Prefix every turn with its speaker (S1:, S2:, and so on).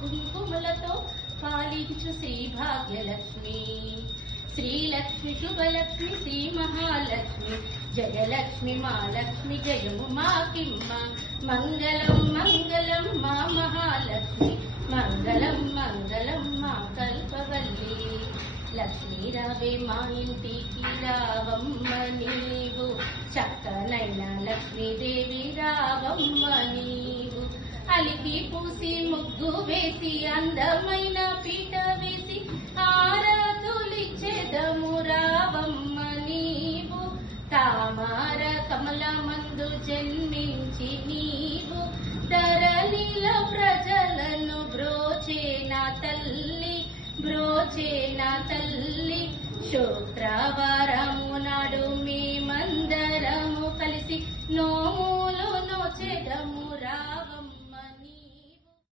S1: కుంకుమలతో పాలించు శ్రీ భాగ్యలక్ష్మి శ్రీలక్ష్మి శుభలక్ష్మి శ్రీ మహాలక్ష్మి జయలక్ష్మి మా లక్ష్మి జయము మా కిమ్మ మంగళం మంగళం మా మహాలక్ష్మి మంగళం మంగళం మా కల్పవల్లి లక్ష్మీ రావే మా ఇంటికి రావమ్మ నీవు చక్కనైన లక్ష్మీదేవి రావమ్మ నీవు అలికి పూసి ముగ్గు చేసి అందమైన పీట వేసి ఆరాధులిచ్చేదము రావమ్మ నీవు. తామార కమల మందు జన్మించి నీవు. తరలిల ప్రజలను బ్రోచే నా తల్లి బ్రోచే నా తల్లి. శుక్రవారము నాడు మీ